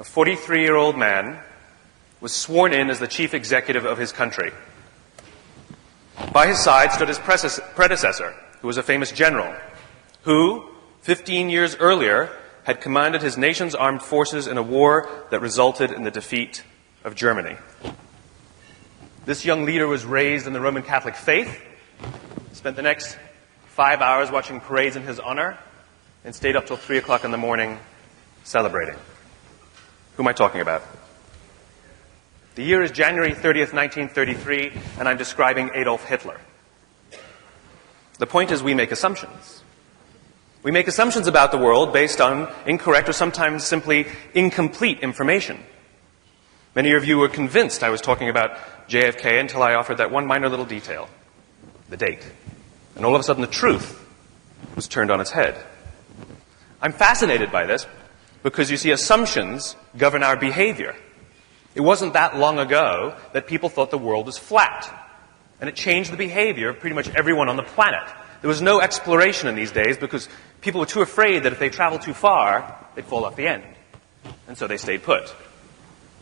a 43-year-old man, was sworn in as the chief executive of his country. By his side stood his predecessor, who was a famous general, who, 15 years earlier, had commanded his nation's armed forces in a war that resulted in the defeat of Germany. This young leader was raised in the Roman Catholic faith, spent the next 5 hours watching parades in his honor, and stayed up till 3 o'clock in the morning celebrating. Who am I talking about? The year is January 30th, 1933, and I'm describing Adolf Hitler. The point is we make assumptions. We make assumptions about the world based on incorrect or sometimes simply incomplete information. Many of you were convinced I was talking about JFK until I offered that one minor little detail, the date. And all of a sudden the truth was turned on its head. I'm fascinated by this because, you see, assumptions govern our behavior. It wasn't that long ago that people thought the world was flat, and it changed the behavior of pretty much everyone on the planet. There was no exploration in these days because people were too afraid that if they traveled too far, they'd fall off the end. And so they stayed put.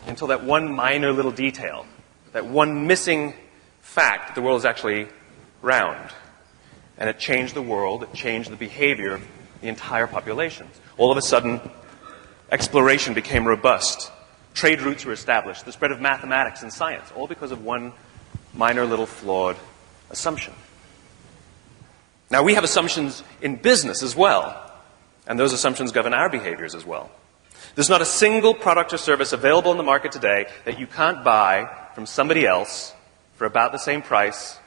Until that one minor little detail, that one missing fact that the world is actually round. And it changed the world, it changed the behavior of the entire population. All of a sudden, exploration became robust. Trade routes were established, the spread of mathematics and science, all because of one minor little flawed assumption. Now, we have assumptions in business as well, and those assumptions govern our behaviors as well. There's not a single product or service available in the market today that you can't buy from somebody else for about the same price,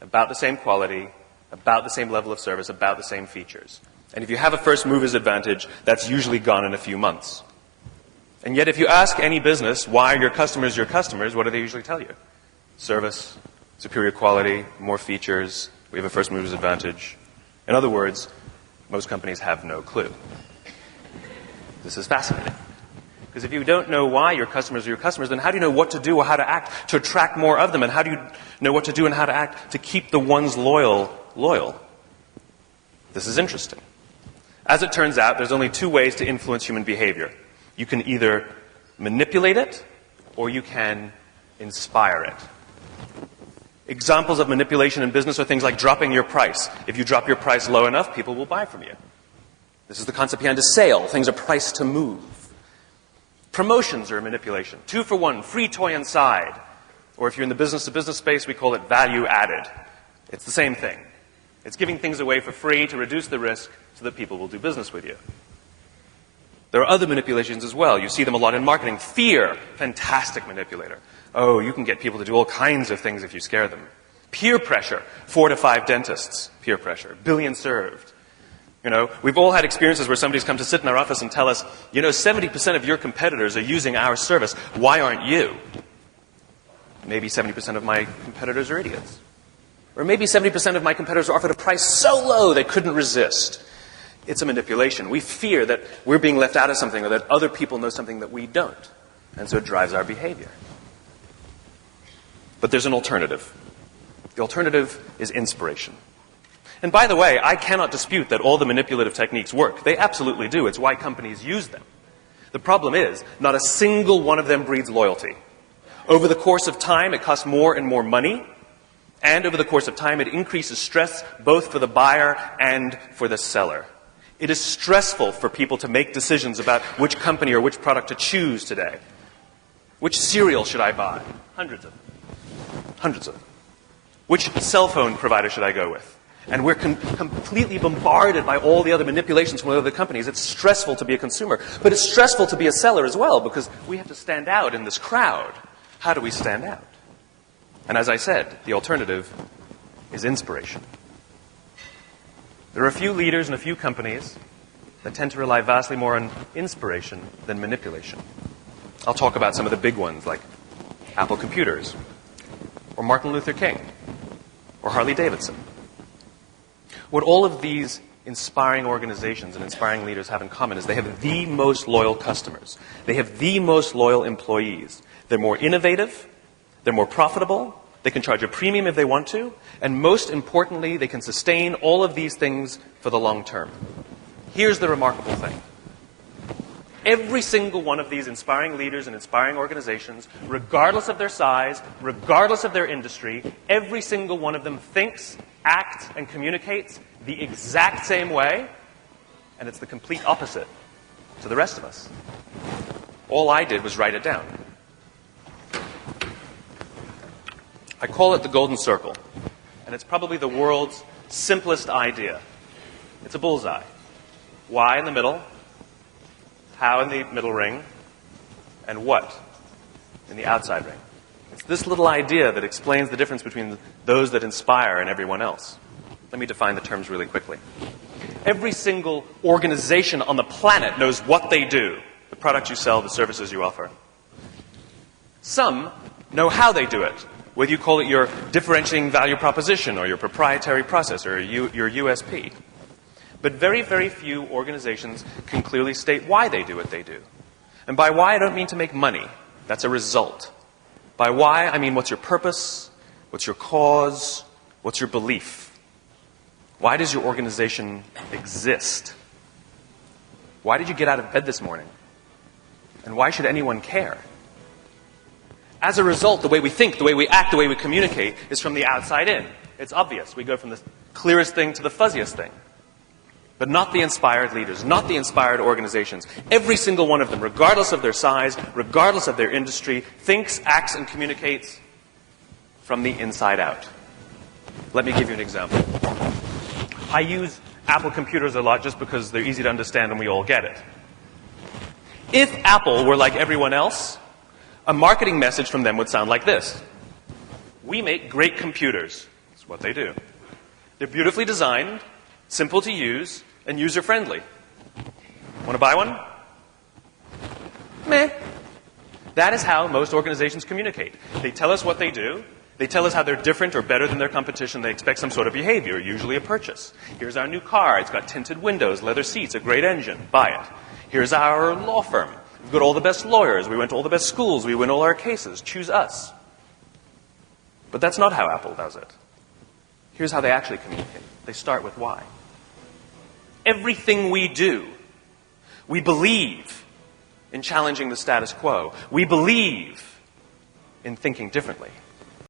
about the same quality, about the same level of service, about the same features. And if you have a first mover's advantage, that's usually gone in a few months. And yet if you ask any business why are your customers, what do they usually tell you? Service, superior quality, more features, we have a first mover's advantage. In other words, most companies have no clue. This is fascinating. Because if you don't know why your customers are your customers, then how do you know what to do or how to act to attract more of them? And how do you know what to do and how to act to keep the ones loyal? This is interesting. As it turns out, there's only two ways to influence human behavior. You can either manipulate it or you can inspire it. Examples of manipulation in business are things like dropping your price. If you drop your price low enough, people will buy from you. This is the concept behind a sale. Things are priced to move. Promotions are a manipulation. 2 for 1, free toy inside. Or if you're in the business-to-business space, we call it value added. It's the same thing. It's giving things away for free to reduce the risk so that people will do business with you. There are other manipulations as well. You see them a lot in marketing. Fear, fantastic manipulator. Oh, you can get people to do all kinds of things if you scare them. Peer pressure, 4 to 5 dentists, peer pressure, billion served. You know, we've all had experiences where somebody's come to sit in our office and tell us, 70% of your competitors are using our service. Why aren't you? Maybe 70% of my competitors are idiots. Or maybe 70% of my competitors are offered a price so low they couldn't resist. It's a manipulation. We fear that we're being left out of something or that other people know something that we don't. And so it drives our behavior. But there's an alternative. The alternative is inspiration. And by the way, I cannot dispute that all the manipulative techniques work. They absolutely do. It's why companies use them. The problem is, not a single one of them breeds loyalty. Over the course of time, it costs more and more money. And over the course of time, it increases stress both for the buyer and for the seller. It is stressful for people to make decisions about which company or which product to choose today. Which cereal should I buy? Hundreds of them. Hundreds of them. Which cell phone provider should I go with? And we're completely bombarded by all the other manipulations from other companies. It's stressful to be a consumer. But it's stressful to be a seller as well because we have to stand out in this crowd. How do we stand out? And as I said, the alternative is inspiration. There are a few leaders and a few companies that tend to rely vastly more on inspiration than manipulation. I'll talk about some of the big ones like Apple Computers, or Martin Luther King, or Harley Davidson. What all of these inspiring organizations and inspiring leaders have in common is they have the most loyal customers. They have the most loyal employees. They're more innovative, they're more profitable, they can charge a premium if they want to, and most importantly, they can sustain all of these things for the long term. Here's the remarkable thing. Every single one of these inspiring leaders and inspiring organizations, regardless of their size, regardless of their industry, every single one of them thinks, acts, and communicates the exact same way, and it's the complete opposite to the rest of us. All I did was write it down. I call it the golden circle, and it's probably the world's simplest idea. It's a bullseye. Why in the middle, how in the middle ring, and what in the outside ring. It's this little idea that explains the difference between those that inspire and everyone else. Let me define the terms really quickly. Every single organization on the planet knows what they do, the products you sell, the services you offer. Some know how they do it, whether you call it your differentiating value proposition or your proprietary process or your USP. But very, very few organizations can clearly state why they do what they do. And by why, I don't mean to make money. That's a result. By why, I mean what's your purpose, what's your cause, what's your belief? Why does your organization exist? Why did you get out of bed this morning? And why should anyone care? As a result, the way we think, the way we act, the way we communicate is from the outside in. It's obvious. We go from the clearest thing to the fuzziest thing. But not the inspired leaders, not the inspired organizations. Every single one of them, regardless of their size, regardless of their industry, thinks, acts, and communicates from the inside out. Let me give you an example. I use Apple computers a lot just because they're easy to understand and we all get it. If Apple were like everyone else, a marketing message from them would sound like this. We make great computers. That's what they do. They're beautifully designed, simple to use, and user-friendly. Want to buy one? Meh. That is how most organizations communicate. They tell us what they do. They tell us how they're different or better than their competition. They expect some sort of behavior, usually a purchase. Here's our new car. It's got tinted windows, leather seats, a great engine. Buy it. Here's our law firm. We've got all the best lawyers. We went to all the best schools. We win all our cases. Choose us. But that's not how Apple does it. Here's how they actually communicate. They start with why. Everything we do, we believe in challenging the status quo. We believe in thinking differently.